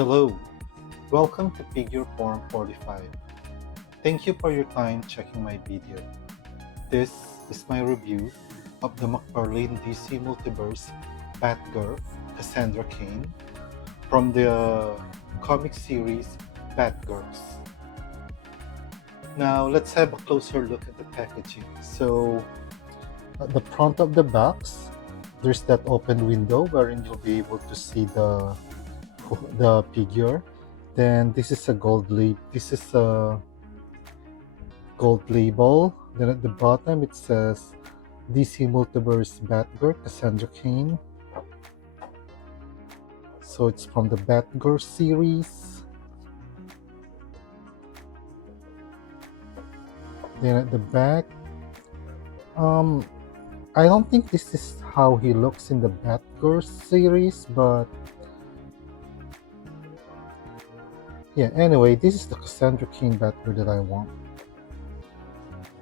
Hello, welcome to Figure Form 45. Thank you for your time checking my video. This is my review of the Mcfarlane DC Multiverse Batgirl Cassandra Cain from the comic series Batgirls. Now let's have a closer look at the packaging. So at the front of the box, there's that open window wherein you'll be able to see the figure. Then this is a gold label. Then at the bottom it says DC Multiverse Batgirl Cassandra Cain. So it's from the Batgirl series. Then at the back, I don't think this is how he looks in the Batgirl series, but yeah, anyway, this is the Cassandra Cain Batgirl that I want.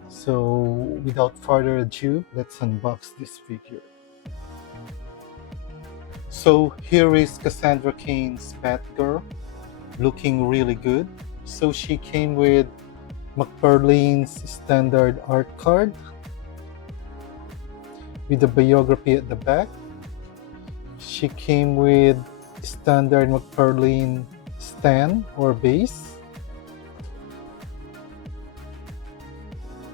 So without further ado, let's unbox this figure. So here is Cassandra Cain's Batgirl, looking really good. So she came with Mcfarlane's standard art card with the biography at the back. She came with standard Mcfarlane stand or base.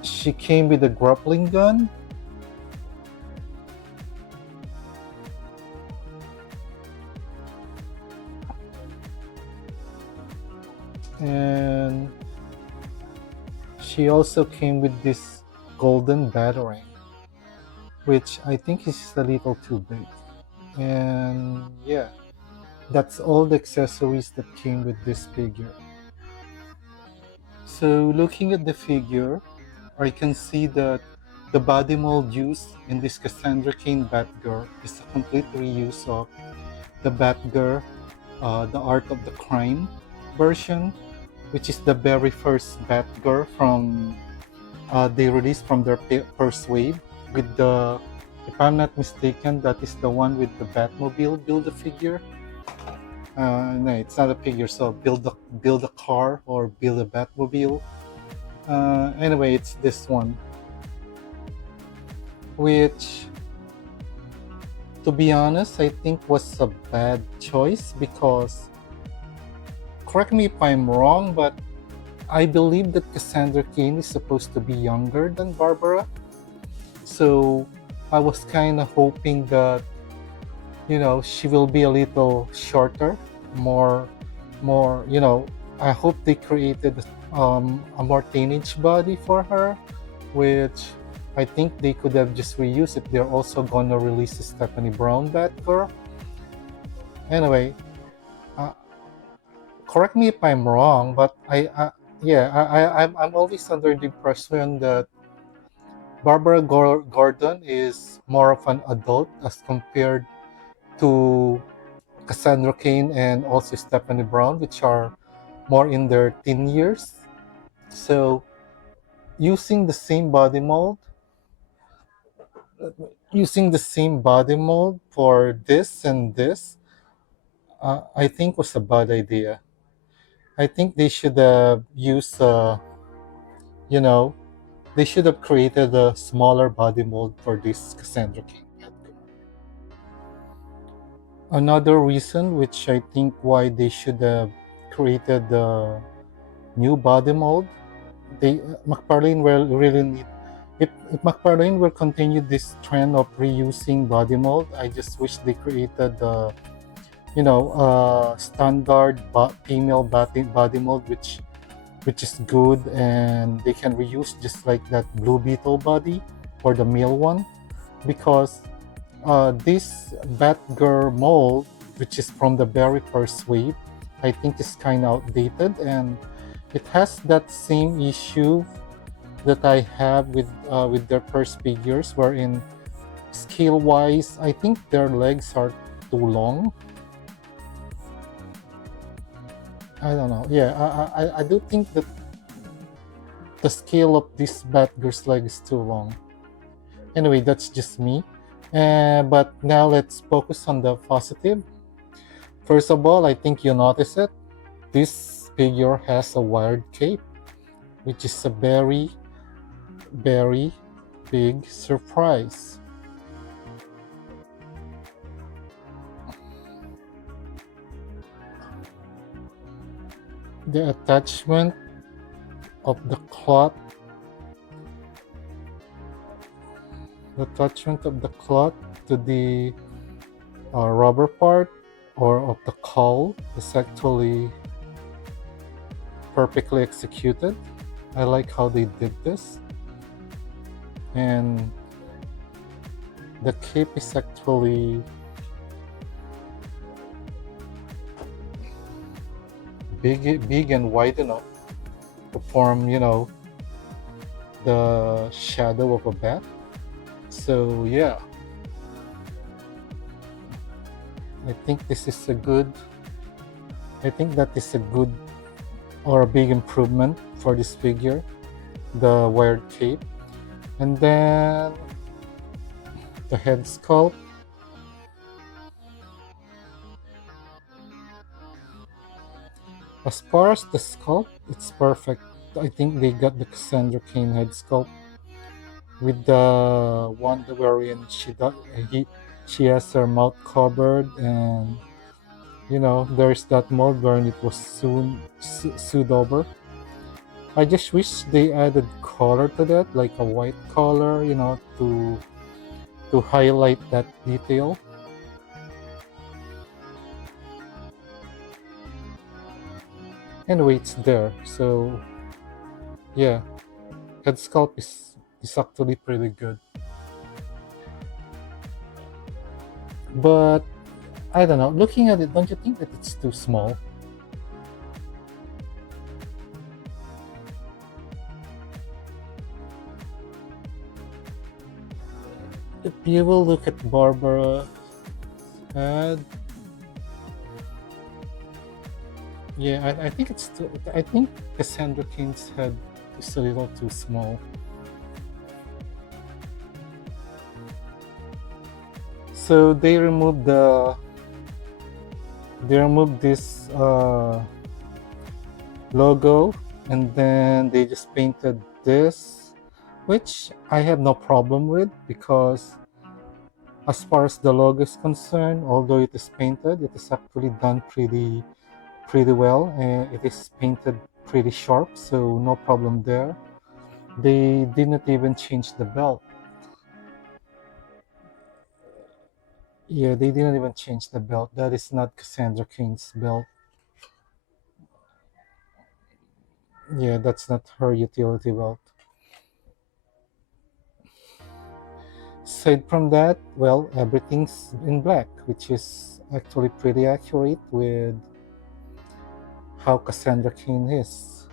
She came with a grappling gun. And she also came with this golden batarang, which I think is a little too big. And yeah, that's all the accessories that came with this figure. So looking at the figure, I can see that the body mold used in this Cassandra Cain Batgirl is a complete reuse of the Batgirl, the Art of the Crime version, which is the very first Batgirl from they released from their first wave with the, if I'm not mistaken, that is the one with the Batmobile build-a-figure. No, it's not a figure, so build a car or build a Batmobile. Anyway, it's this one, which, to be honest, I think was a bad choice because, correct me if I'm wrong, but I believe that Cassandra Cain is supposed to be younger than Barbara. So I was kind of hoping that, you know, she will be a little shorter, more, you know, I hope they created a more teenage body for her, which I think they could have just reused if they're also gonna release the Stephanie Brown Batgirl. Anyway, correct me if I'm wrong, but I'm always under the impression that Barbara Gordon is more of an adult as compared to Cassandra Cain and also Stephanie Brown, which are more in their teen years. So using the same body mold for this and this, I think was a bad idea. I think they should have used, you know, they should have created a smaller body mold for this Cassandra Cain. Another reason, which I think why they should have created the new body mold, Mcfarlane will really need. If Mcfarlane will continue this trend of reusing body mold, I just wish they created the, standard female body mold, which is good and they can reuse, just like that Blue Beetle body or the male one, because this Batgirl mold, which is from the very first wave, I think is kind of outdated, and it has that same issue that I have with their first figures, wherein scale-wise, I think their legs are too long. I don't know. Yeah, I do think that the scale of this Batgirl's leg is too long. Anyway, that's just me. But now let's focus on the positive. First of all, I think you notice it. This figure has a wired cape, which is a very, very big surprise. The attachment of the cloth, to the rubber part or of the cowl is actually perfectly executed. I like how they did this. And the cape is actually big and wide enough to form, the shadow of a bat. So yeah, I think this is a good. I think that is a good or a big improvement for this figure, the wired cape, and then the head sculpt. As far as the sculpt, it's perfect. I think they got the Cassandra Cain head sculpt with the one wherein she has her mouth covered, and there's that mold wherein it was sewed over. I just wish they added color to that, like a white color, to highlight that detail. Anyway, it's there. So yeah, head sculpt is actually pretty good. But I don't know. Looking at it, don't you think that it's too small? If you will look at Barbara's head, yeah, I think it's too, I think Cassandra Cain's head is a little too small. So they removed this logo, and then they just painted this, which I have no problem with, because as far as the logo is concerned, although it is painted, it is actually done pretty well, and it is painted pretty sharp, so no problem there. They didn't even change the belt. Yeah, they didn't even change the belt. That is not Cassandra Cain's belt. Yeah, that's not her utility belt. Aside from that, well, everything's in black, which is actually pretty accurate with how Cassandra Cain is.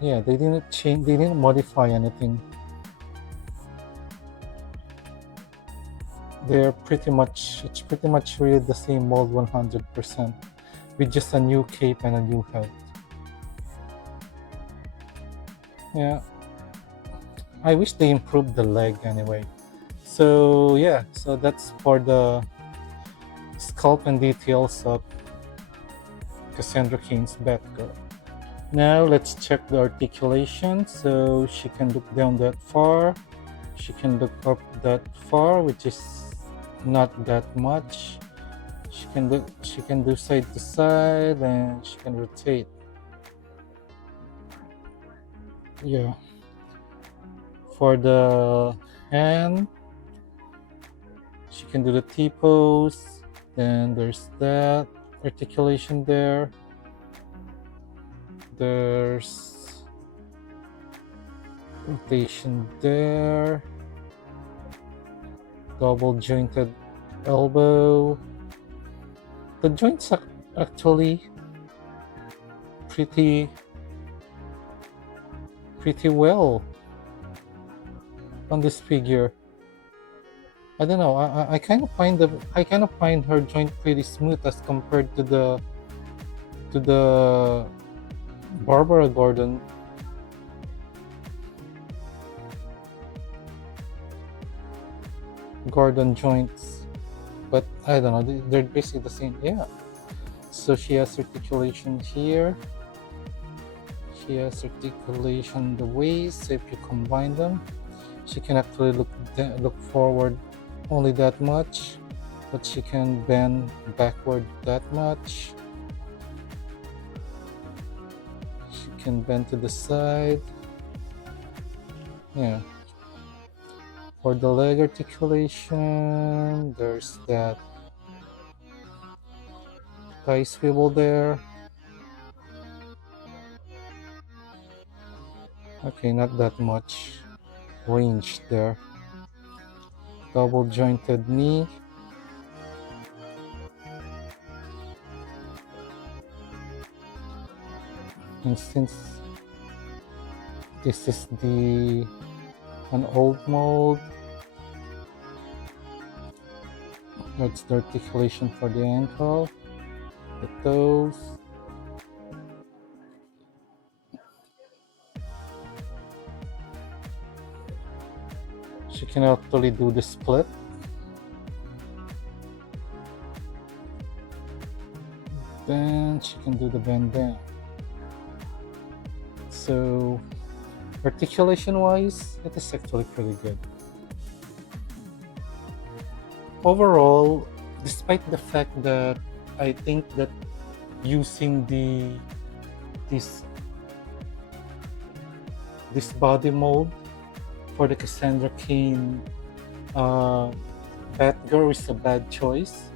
Yeah, they didn't change, they didn't modify anything. It's pretty much really the same mold 100%, with just a new cape and a new head. Yeah, I wish they improved the leg anyway. So yeah, so that's for the sculpt and details of Cassandra Cain's Batgirl. Now let's check the articulation. So she can look down that far, she can look up that far, which is not that much. She can do side to side, and she can rotate. Yeah. For the hand, she can do the T-pose. Then there's that articulation there. There's rotation there. Double jointed elbow. The joints are actually pretty well on this figure. I don't know. I kind of find her joint pretty smooth as compared to the Barbara Gordon. Gordon joints, but I don't know. They're basically the same. Yeah. So she has articulation here. She has articulation the waist. So if you combine them, she can actually look forward only that much, but she can bend backward that much. She can bend to the side. Yeah. For the leg articulation, there's that thigh swivel there. Okay, not that much range there. Double jointed knee. And since this is an old mold, that's the articulation for the ankle, the toes. She can actually do the split. Then she can do the bend down. So articulation wise, it is actually pretty good. Overall, despite the fact that I think that using this body mold for the Cassandra Cain Batgirl is a bad choice.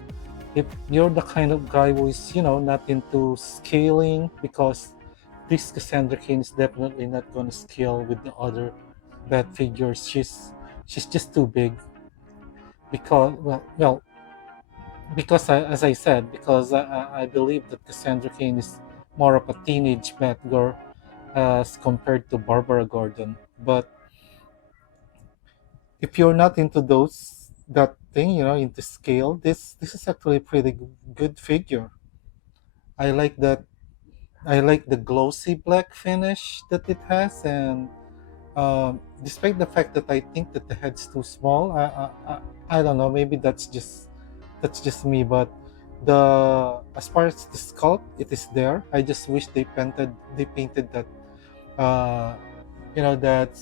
If you're the kind of guy who is, not into scaling, because this Cassandra Cain is definitely not going to scale with the other Bat figures. She's just too big. Because because as I said, because I believe that Cassandra Cain is more of a teenage Batgirl as compared to Barbara Gordon. But if you're not into that thing, into scale, this is actually a pretty good figure. I like that. I like the glossy black finish that it has, and despite the fact that I think that the head's too small, I don't know. Maybe that's just me, but as far as the sculpt, it is there. I just wish they painted that uh, that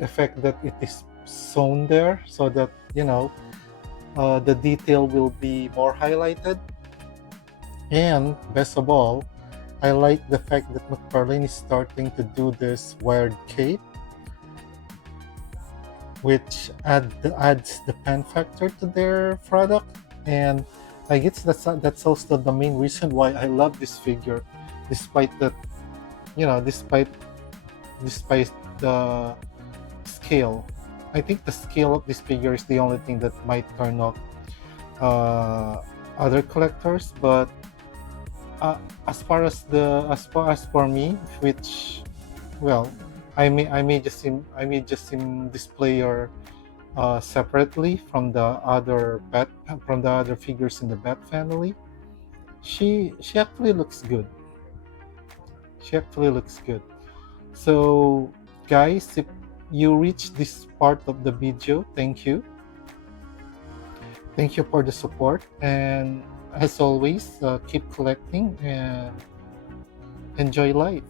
effect that it is sewn there, so that the detail will be more highlighted. And best of all, I like the fact that Mcfarlane is starting to do this wired cape, which adds the pen factor to their product. And I guess that's also the main reason why I love this figure, despite that, despite the scale. I think the scale of this figure is the only thing that might turn off other collectors. But as for me, which, well, I may just seem this player separately from the other figures in the Bat family. She actually looks good. She actually looks good. So, guys, if you reach this part of the video, thank you. Thank you for the support. And as always, keep collecting and enjoy life.